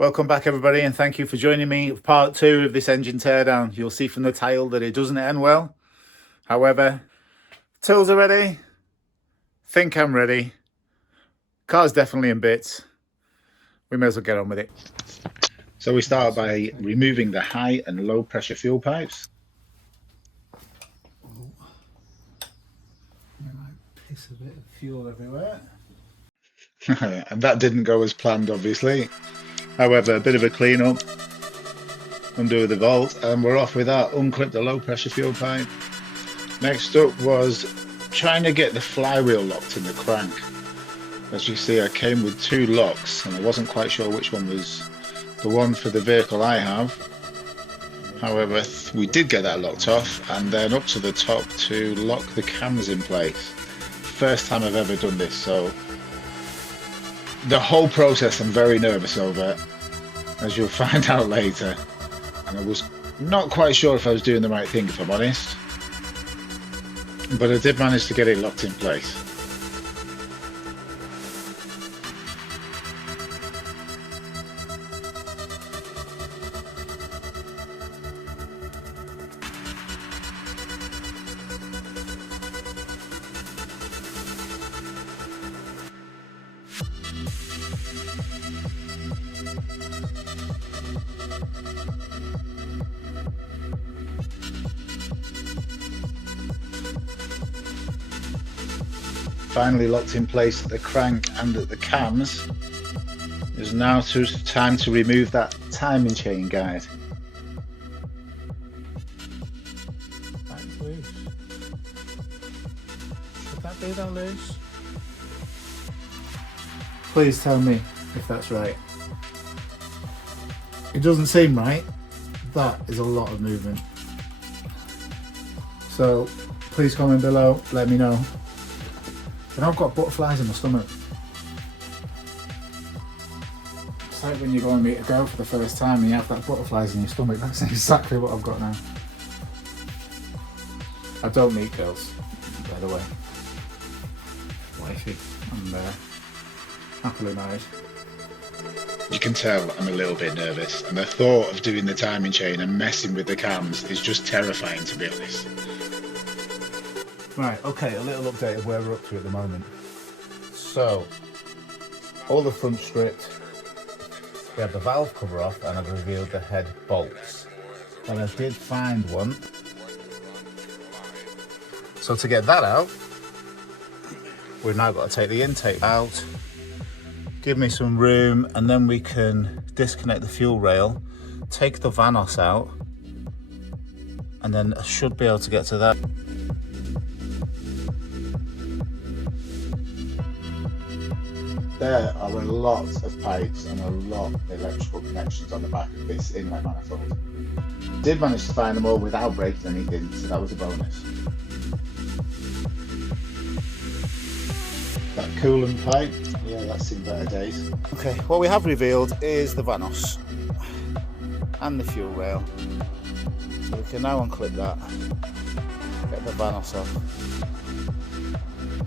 Welcome back everybody, and thank you for joining me for part 2 of this engine teardown. You'll see from the tail that it doesn't end well. However, tools are ready, think I'm ready, car's definitely in bits. We may as well get on with it. So we start by removing the high and low pressure fuel pipes. Piss a bit of fuel everywhere. And that didn't go as planned, obviously. However, a bit of a clean up, undo the vault, and we're off with that. Unclip the low pressure fuel pipe. Next up was trying to get the flywheel locked in the crank. As you see, I came with 2 locks and I wasn't quite sure which one was the one for the vehicle I have. However, we did get that locked off, and then up to the top to lock the cams in place. First time I've ever done this, so the whole process I'm very nervous over, as you'll find out later, and I was not quite sure if I was doing the right thing, if I'm honest, but I did manage to get it locked in place. Finally locked in place at the crank and at the cams. It's now time to remove that timing chain guide. That's loose. Should that be that loose? Please tell me if that's right. It doesn't seem right. That is a lot of movement. So please comment below, let me know. And I've got butterflies in my stomach. It's like when you're going to go for the first time and you have that butterflies in your stomach. That's exactly what I've got now. I don't meet girls, by the way. Wifey, I'm happily married. You can tell I'm a little bit nervous, and the thought of doing the timing chain and messing with the cams is just terrifying, to be honest. Right, okay, a little update of where we're up to at the moment. So, all the front stripped, we have the valve cover off, and I've revealed the head bolts. And I did find one. So to get that out, we've now got to take the intake out, give me some room, and then we can disconnect the fuel rail, take the Vanos out, and then I should be able to get to that. There are a lot of pipes and a lot of electrical connections on the back of this inlet manifold. Did manage to find them all without breaking anything, so that was a bonus. That coolant pipe, yeah, that's seen better days. Okay, what we have revealed is the Vanos and the fuel rail. So we can now unclip that, get the Vanos off.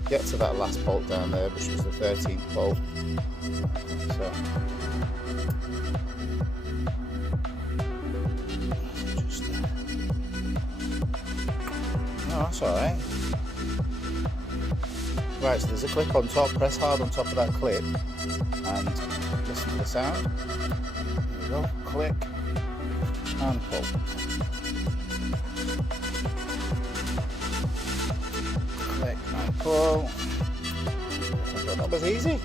Get to that last bolt down there, which was the 13th bolt. So just there. Oh, that's alright. Right, so there's a clip on top. Press hard on top of that clip and listen to the sound. There we go. Click and pull. Click and pull. I thought that was easy.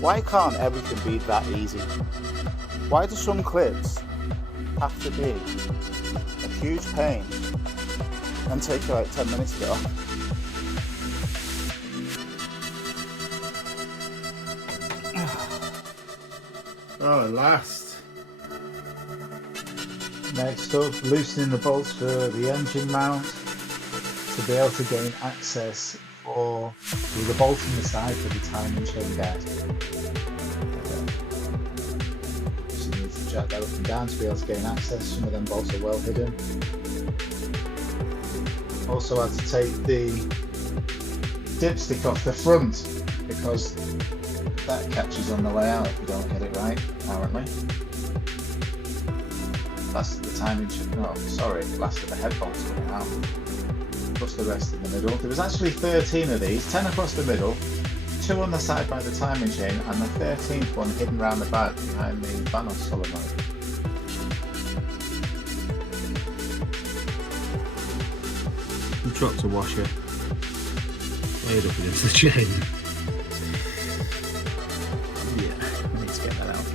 Why can't everything be that easy? Why do some clips have to be a huge pain and take you like 10 minutes to get off? Oh, at last. Next up, loosening the bolts for the engine mount to be able to gain access for the bolt on the side for the timing chain guide. Just need to jack that up and down to be able to gain access. Some of them bolts are well hidden. Also had to take the dipstick off the front because that catches on the way out if you don't get it right, apparently. That's the timing chain. No, sorry, last of the head bolts coming out. Plus the rest in the middle. There was actually 13 of these, 10 across the middle, 2 on the side by the timing chain, and the 13th one hidden around the back behind the Vanos solenoid. We dropped a washer laid up against the chain. Yeah, we need to get that out.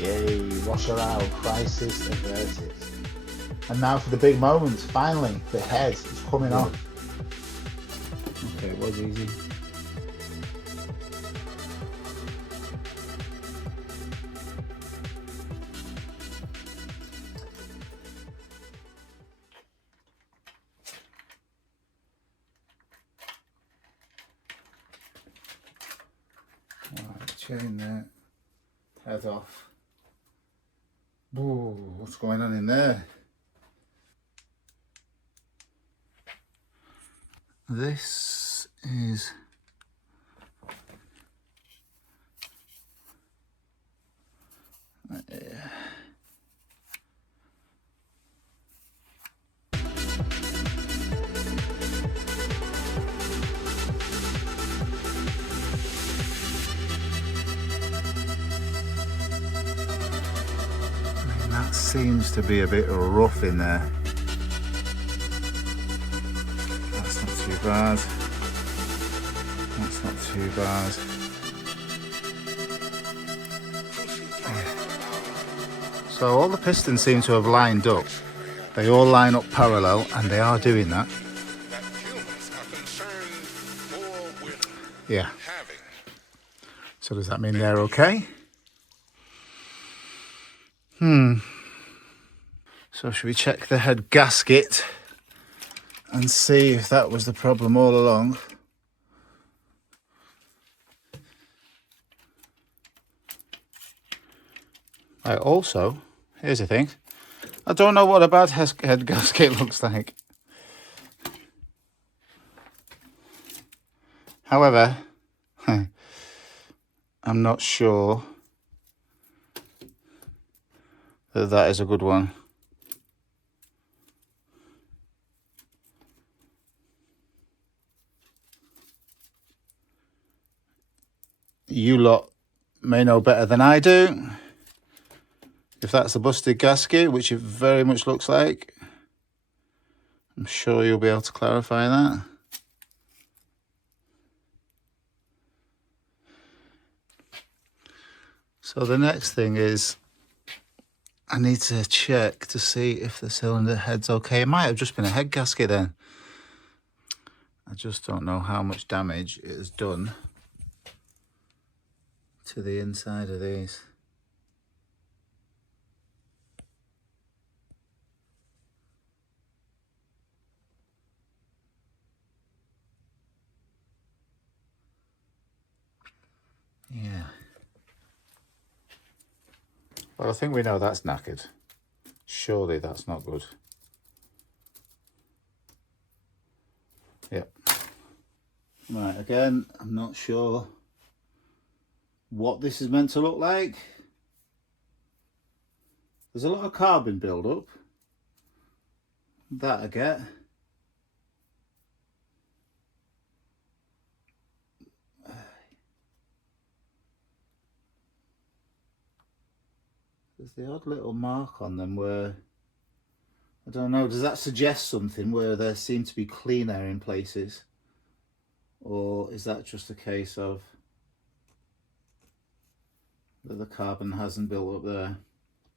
Yay, washer out, crisis averted. And now for the big moment, finally, the head is coming off. Okay, it was easy. Right, chain there, head off. Ooh, what's going on in there? This is that seems to be a bit rough in there. That's not too bad. That's not too bad. So all the pistons seem to have lined up. They all line up parallel, and they are doing that. Yeah. So does that mean they're okay? So should we check the head gasket and see if that was the problem all along? Right, also, here's the thing. I don't know what a bad head gasket looks like. However, I'm not sure that that is a good one. You lot may know better than I do if that's a busted gasket, which it very much looks like. I'm sure you'll be able to clarify that. So the next thing is I need to check to see if the cylinder head's okay. It might have just been a head gasket then. I just don't know how much damage it has done to the inside of these. Yeah. Well, I think we know that's knackered. Surely that's not good. Yep. Right, again, I'm not sure what this is meant to look like. There's a lot of carbon build-up. That I get. There's the odd little mark on them where, I don't know, does that suggest something where there seem to be clean air in places? Or is that just a case of that the carbon hasn't built up there?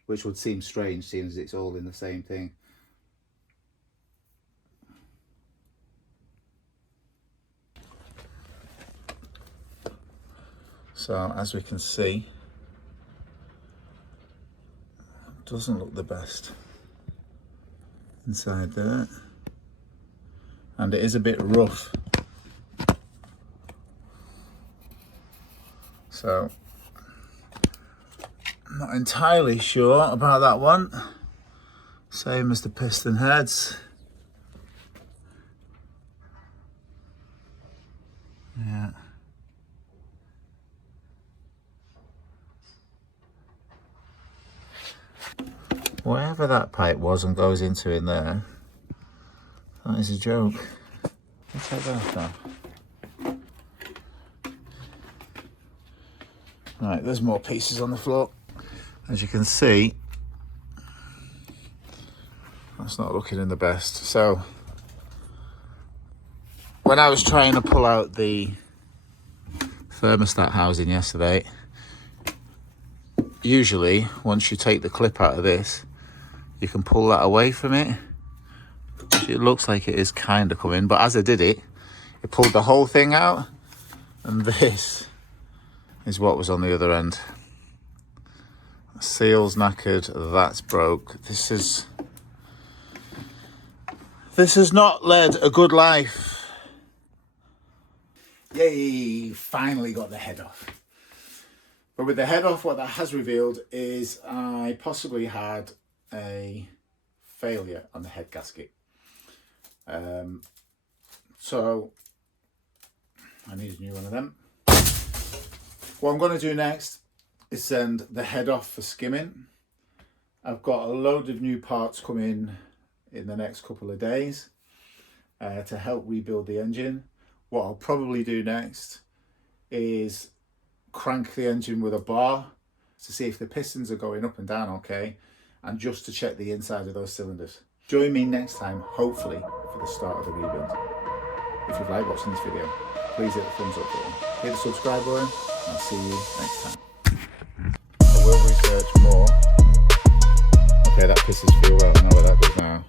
Which would seem strange, seeing as it's all in the same thing. So, as we can see, it doesn't look the best inside there. And it is a bit rough. So, I'm not entirely sure about that one. Same as the piston heads. Yeah. Whatever that pipe was and goes into in there, that is a joke. Let's take that off. Right, there's more pieces on the floor. As you can see, that's not looking in the best. So, when I was trying to pull out the thermostat housing yesterday, usually once you take the clip out of this, you can pull that away from it. It looks like it is kind of coming, but as I did it, it pulled the whole thing out, and this is what was on the other end. Seal's knackered, that's broke. This has not led a good life. Yay, finally got the head off. But with the head off, what that has revealed is I possibly had a failure on the head gasket. So I need a new one of them. What I'm going to do next is send the head off for skimming. I've got a load of new parts coming in the next couple of days to help rebuild the engine. What I'll probably do next is crank the engine with a bar to see if the pistons are going up and down okay, and just to check the inside of those cylinders. Join me next time, hopefully, for the start of the rebuild. If you've liked watching this video, please hit the thumbs up button, hit the subscribe button, and I'll see you next time. I will research more. Okay, that pisses feel well, I know what that does now.